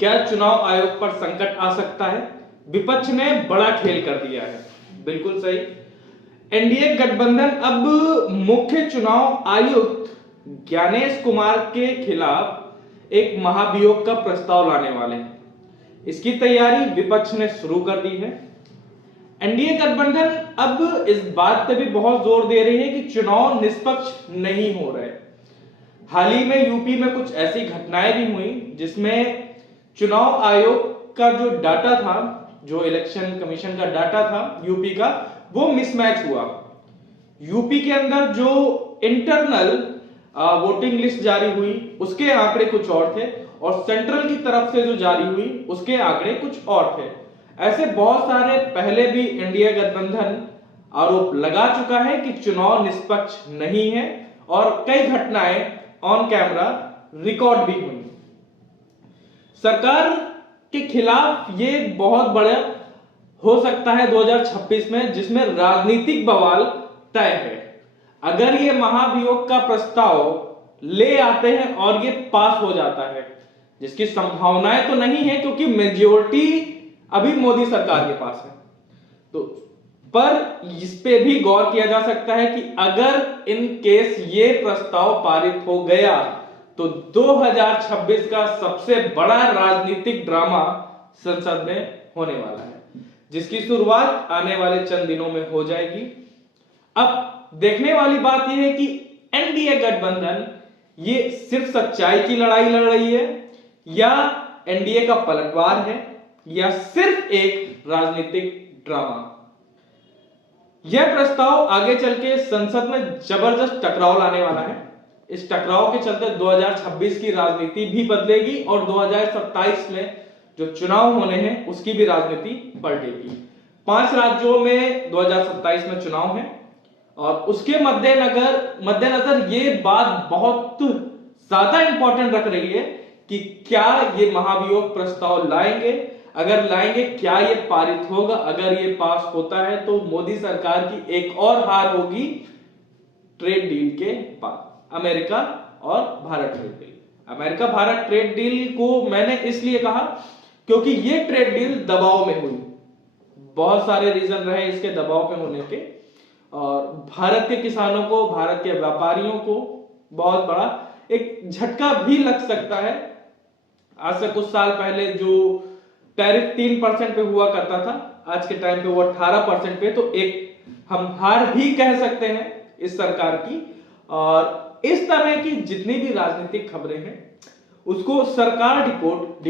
क्या चुनाव आयोग पर संकट आ सकता है? विपक्ष ने बड़ा खेल कर दिया है। बिल्कुल सही। एनडीए गठबंधन अब मुख्य चुनाव आयुक्त ज्ञानेश कुमार के खिलाफ एक महाभियोग का प्रस्ताव लाने वाले हैं। इसकी तैयारी विपक्ष ने शुरू कर दी है। एनडीए गठबंधन अब इस बात पे भी बहुत जोर दे रही है कि चुनाव निष्पक्ष नहीं हो रहे। हाल ही में यूपी में कुछ ऐसी घटनाएं भी हुई जिसमें चुनाव आयोग का जो डाटा था, जो इलेक्शन कमीशन का डाटा था यूपी का, वो मिसमैच हुआ। यूपी के अंदर जो इंटरनल वोटिंग लिस्ट जारी हुई उसके आंकड़े कुछ और थे और सेंट्रल की तरफ से जो जारी हुई उसके आंकड़े कुछ और थे। ऐसे बहुत सारे पहले भी एनडीए गठबंधन आरोप लगा चुका है कि चुनाव निष्पक्ष नहीं है और कई घटनाएं ऑन कैमरा रिकॉर्ड भी हुई। सरकार के खिलाफ ये बहुत बड़ा हो सकता है 2026 में, जिसमें राजनीतिक बवाल तय है। अगर ये महाभियोग का प्रस्ताव ले आते हैं और ये पास हो जाता है, जिसकी संभावनाएं तो नहीं है क्योंकि मेजॉरिटी अभी मोदी सरकार के पास है, तो पर इस पे भी गौर किया जा सकता है कि अगर इन केस ये प्रस्ताव पारित हो गया तो 2026 का सबसे बड़ा राजनीतिक ड्रामा संसद में होने वाला है, जिसकी शुरुआत आने वाले चंद दिनों में हो जाएगी। अब देखने वाली बात यह है कि एनडीए गठबंधन ये सिर्फ सच्चाई की लड़ाई लड़ रही है या एनडीए का पलटवार है या सिर्फ एक राजनीतिक ड्रामा। यह प्रस्ताव आगे चल के संसद में जबरदस्त टकराव लाने वाला है। इस टकराव के चलते 2026 की राजनीति भी बदलेगी और 2027 में जो चुनाव होने हैं उसकी भी राजनीति पलटेगी। 5 राज्यों में 2027 में चुनाव है और उसके मद्देनजर ये बात बहुत ज्यादा इंपॉर्टेंट रख रही है कि क्या ये महाभियोग प्रस्ताव लाएंगे, अगर लाएंगे क्या ये पारित होगा। अगर ये पास होता है तो मोदी सरकार की एक और हार होगी ट्रेड डील के बाद, अमेरिका और Bharat trade deal. America Bharat trade deal को मैंने इसलिए कहा क्योंकि ये ट्रेड डील दबाव में हुई। बहुत सारे रीजन रहे इसके दबाव में होने के और भारत के किसानों को, भारत के व्यापारियों को बहुत बड़ा एक झटका भी लग सकता है। आज से कुछ साल पहले जो टैरिफ 3% पे हुआ करता था, आज के टाइम पे वो 18% पे, तो एक हम हार भी कह सकते हैं इस सरकार की। और इस तरह की जितनी भी राजनीतिक खबरें हैं उसको सरकार डिकोड